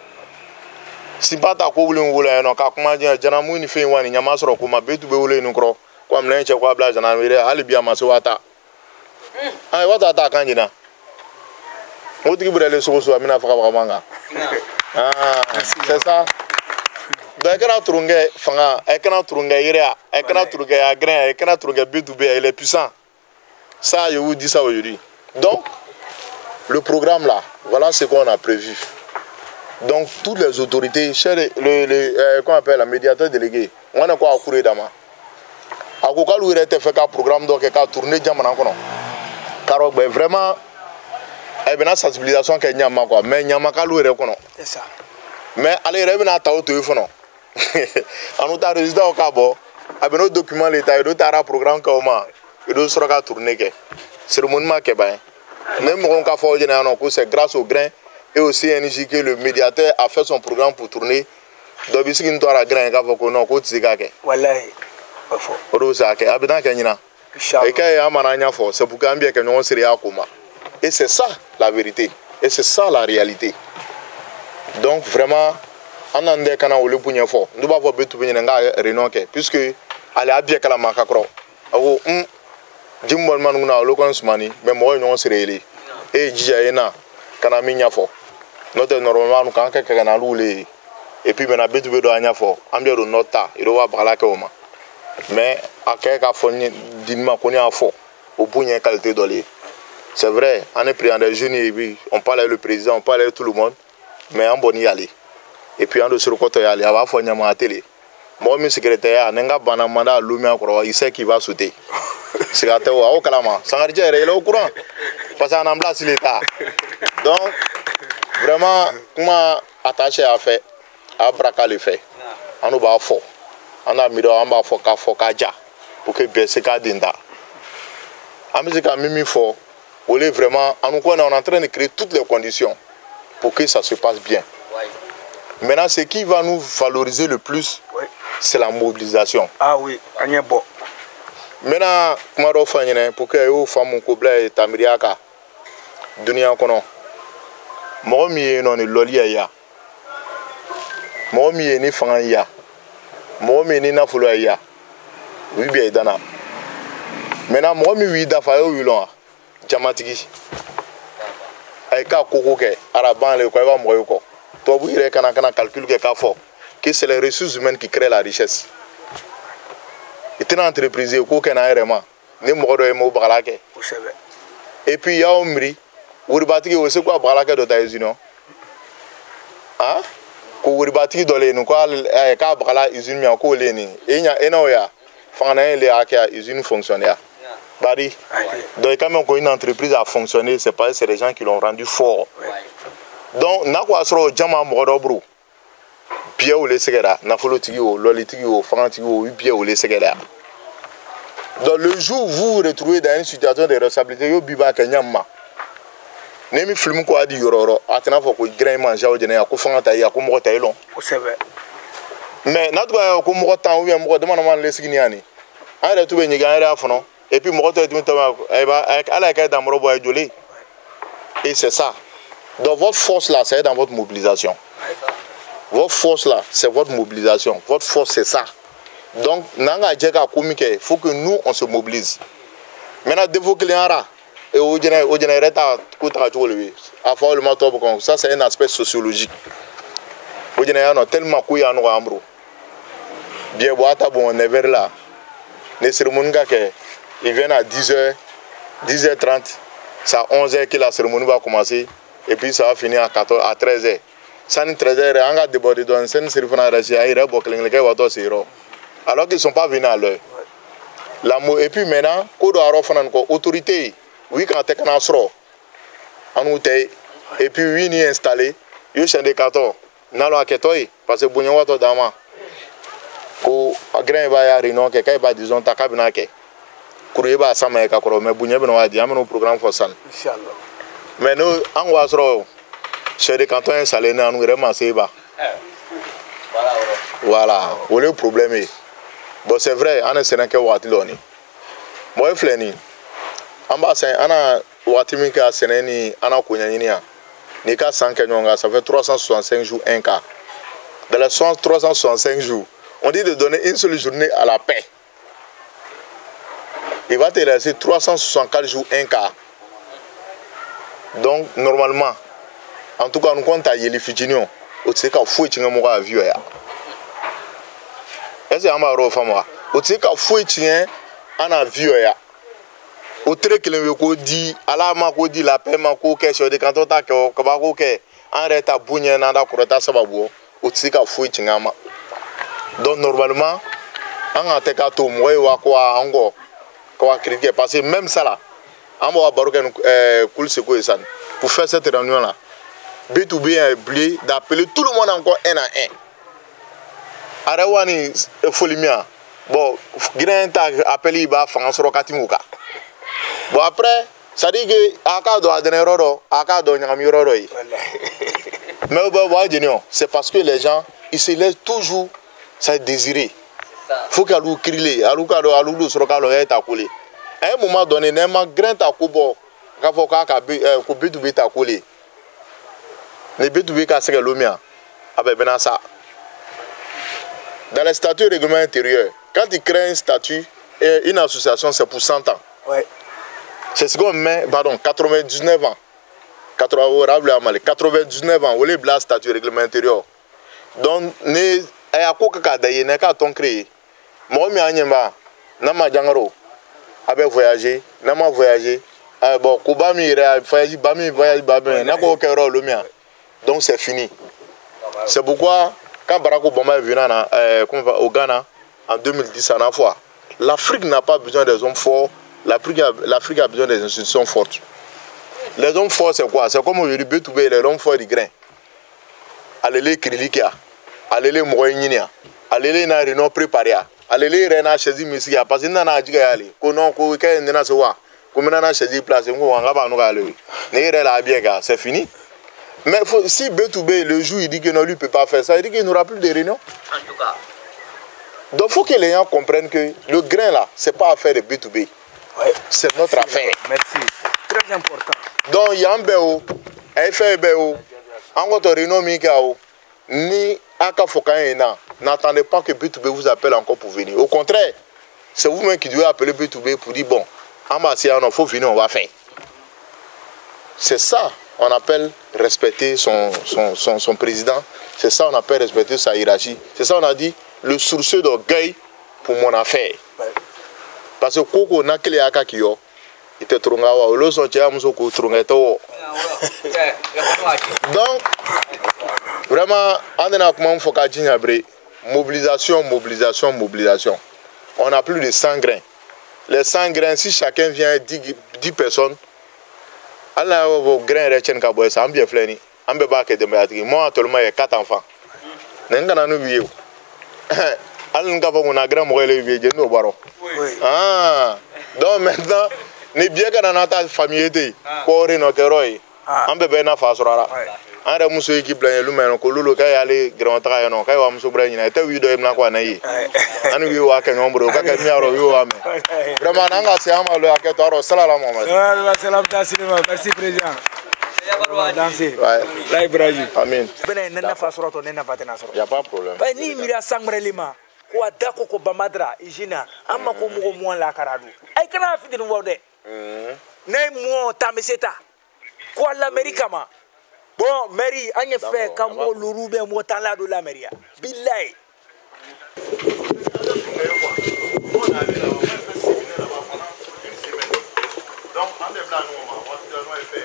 si pas ta ko wulin wula no ka kuma jana mu ni fe wani nyama soro kuma betu be wule nu kro kwa mlen che kwa bla jana wele ali bia maso wata ai wata ta kanjina woti ki brele so so amina faka faka manga c'est ça da kana turunge fanga e kana turunge ire e kana turunge agrin e kana turunge betu be il est puissant ça je vous dis ça aujourd'hui donc le programme là voilà ce qu'on a prévu. Donc toutes les autorités, qu'on appelle la médiateur délégué, on a quoi à courir d'ama. À quoi lui était fait un programme donc a tourné diamant encore. Car vraiment, il y a une sensibilisation qui est quoi, mais il y a un calou reconnaît. C'est ça. Mais allez revenir à ta haute téléphone. En nous a résultat au cabo, avec nos documents l'état et d'autres un programme comme et d'autres sera tourné que c'est le monument qui est bien. Même on a fait c'est grâce au grain. Et aussi que le médiateur a fait son programme pour tourner. Donc ici nous avons grain non ko tsigake. Wallahi. Orosake abidan kenyina. Et quand amananya fo c'est pour gambia que nous serait akoma. Et c'est ça la vérité et c'est ça la réalité. Donc vraiment on a ndé kana ole punye fo. Nous ba fo betu punye nga réunion ke puisque aller abia kala makakro. Awo jimbol man nguna lo kon sumani mais mo ñon serait élé. Et jija ena kana minya fo. Notre normalement nous quand quelqu'un a roulé et puis maintenant betu be do anya fo ambia do nota il doit bala ke oma mais à quelqu'un fo dinma ko ni afo au bunye qualité dolé c'est vrai on est pris en des jeunes et puis on parle avec le président on parle avec tout le monde mais on bon y aller et puis on doit sur côté y aller va fo nyama à télé moi mi secrétaire nenga bana manda lumia ko il sait qu'il va sauter secrétaire au kalama sangarje il est au courant parce qu'on en place l'état donc vraiment, comment attaché à faire, à braquer le fait. On a fait, on a mis en fait pour que baisse dinda. En musique à mimi fort, on est vraiment, on est en train de créer toutes les conditions pour que ça se passe bien. Maintenant, ce qui va nous valoriser le plus, c'est la mobilisation. Ah oui, on est bon. Maintenant, comment on fait pour que les femmes ou les tamiriaka, dunia kono. Moi, je suis loli ya. Moi, je suis fanga ya. Moi, je suis nafolo ya. Oui, bien dana. Maintenant, moi, je suis dafa yo wilon. Jamatiki. Aïka koko ke araban le kwa mo yoko. To bu ire kana calcul ke ka fo. Que c'est les ressources humaines qui créent la richesse. Et une entreprise ko ke na vraiment. Ni mo do e mo bagala ke. Et puis, il y a un mri. Vous battez aussi quoi, Balaka de Taïsino? Hein? Vous battez dans les nous, quoi, car Bala usine mi encore l'ennemi. Et il y a Enoya, Fana, les Akia, usine fonctionnaire. Bari. Donc, quand même, une entreprise a fonctionné, c'est pas c'est les gens qui l'ont rendu fort. Donc, n'a quoi sur Jama Morobro. Pierre ou les Segera, Nafolotio, Lolitio, Fantio, Pierre ou les Segera. Donc, le jour où vous vous retrouvez dans une situation de responsabilité, vous biba Kenyama. Nemi film quoi dit Yororo, attendant faut que grain manger au dîner, à quoi faire tailler, à quoi me retailler long. C'est vrai. Mais n'a pas comme retant ou bien me demande les signiani. Allez, tout bien, il y a un fond. Et puis, moi, je vais et c'est ça. Donc, votre force là, c'est dans votre mobilisation. Votre force là, c'est votre mobilisation. Votre force, c'est ça. Donc, il faut que nous, on se mobilise. Maintenant, devant que les gens, ça, c'est un aspect sociologique. Tellement qu'il y a un bien, on est vers là. Les cérémonies, ils viennent à 10h, 10h30. C'est à 11h que la cérémonie va commencer. Et puis ça va finir à 13h. Ça n'est 13h, on a débordé dans une cérémonie à alors qu'ils ne sont pas venus à l'heure. Et puis maintenant, autorité, oui, quand tu es et puis oui, ni installé, il y a des cartons. Parce que Bougnawato Dama, ko grain va y arriver, non, que va disons, ta cabine. Courrier va s'amener à Koro, mais Bougnabe n'a pas dit, un programme for ça. Mais nous, en Wasro, chez les cantons installés, nous vraiment c'est bas. Voilà, où le problème est. Bon, c'est vrai, on est sénégalais Watiloni. Moi, Fleni, en bas, on a Watimika, Sénéni, on a Kouniania. Nika 100 Kenyonga, ça fait 365 jours, un cas. Dans les 365 jours, on dit de donner une seule journée à la paix. Il va te laisser 364 jours, un cas. Donc, normalement, en tout cas, nous comptons les Fidjinions. Au Tseka, fouet, tu n'as pas vu. Est-ce que tu as vu ça? Au Tseka, fouet, tu n'as vu. Au très que le dit, à la main, dit la paix, ma question de quand on t'a que, arrête à bougner, nada, correta, sababo. Au Tseka, fouet, tu n'as pas. Donc, normalement, on a été à tout, moi, ou à quoi, encore. Parce que même ça là, on va pour faire cette réunion là, B2B est obligé d'appeler tout le monde encore un à un. Arawani Folimia, bon, grand appelé Iba France Rokatimuka. Bon après, ça dit que Aka doit donner Roro, Aka doit donner Roro. Mais c'est parce que les gens, ils se laissent toujours ça désirer. Faut qu'à l'ou crier, à l'ou sur le à couler. À un moment donné, n'est pas grand à couper, qu'à faut qu'à couper du bête à couler. Les bêtes du bête à se l'omia, avec Benassa. Dans les statuts règlement intérieur, quand ils créent un statut et une association, c'est pour 100 ans. Ouais. C'est ce qu'on met, pardon, 99 ans. 99 ans, on les blague statut règlement intérieur. Donc, il y a quoi que créé. Moi, je suis avec voyager, n'a voyagé. Bon, Koubami voyage, donc c'est fini. C'est pourquoi, quand Barack Obama est venu au Ghana en 2010, l'Afrique n'a pas besoin des hommes forts, l'Afrique a besoin des institutions fortes. Les hommes forts, c'est quoi? C'est comme on dit, les hommes forts du grain. Allez les Krilikia, allez les Moïnia, allez les Narino préparés. Allez rena chezi misia parce que nana jiga yali ko non ko ke nena se wa ko nana chezi place ngo wanga ba no gale ne la biega c'est fini. Mais si B2B le jour il dit que non lui peut pas faire ça, il dit qu'il n'aura plus de réunions. En tout cas. Donc faut que les gens comprennent que le grain là c'est pas affaire de B2B. Ouais. C'est notre affaire. Merci. Très important. Donc il y a un BO, FBO, encore réunion mikao ni aka fokaina. N'attendez pas que B2B vous appelle encore pour venir. Au contraire, c'est vous-même qui devez appeler B2B pour dire bon, il faut venir, on va faire. C'est ça, on appelle respecter son président. C'est ça, on appelle respecter sa hiérarchie. C'est ça, on a dit le source d'orgueil pour mon affaire. Parce que Koko n'a que les Akakiyo, ite turunga wa olo son cɛ muso ko turunga tɛ wɔ donc vraiment an tɛna kuma min fɔ ka jiɲɛ bere mobilisation on a plus de 100 grains les 100 grains si chacun vient 10 personnes ala vos grains yɛrɛ cɛni ka bɔ ye sa an bɛɛ filɛ ni an bɛɛ b'a kɛ denbayatigi moi actuellement il y a 4 enfants nin kana n'u ye hali ni k'a fɔ ko na grain mɔgɔ yɛlɛ ye jeni n'o bɔrɔ donc maintenant ni biɛ kana n'a ta famille te kɔɔri nɔ kɛrɔ ye an bɛɛ bɛ na fa sɔrɔ a la an yɛrɛ muso ye k'i bila yen lumɛ ko lolo k'a y'ale gɛrɛma taga yen nɔ k'a wa muso bɛrɛ ɲinɛ i tɛ wi dɔ ye mina ko a na ye an ni wi wa kɛ ɲɔgɔn bolo o ka kɛ min yɔrɔ o y'o wa mɛn vraiment n'an ka se an ma lo hakɛ to arɔ salala mamadu salam ta sinima merci président danser la Ibrahim amin bɛnɛ ne nafa sɔrɔ to ne nafa tɛna sɔrɔ y a pas problème ni mira sangreli ma ko a da ko bamadra izina an ma ko mɔgɔ mɔn la karadu ay kana fitini wɔ dɛ ne mɔn tamiseta ko l'Amérique ma bon mairie an ye fɛ ka mɔgɔ luru bɛ mɔgɔ tan la do la mairie billahi donc an bɛ bila ɲɔgɔn ma waati dɔ n'o ye fɛ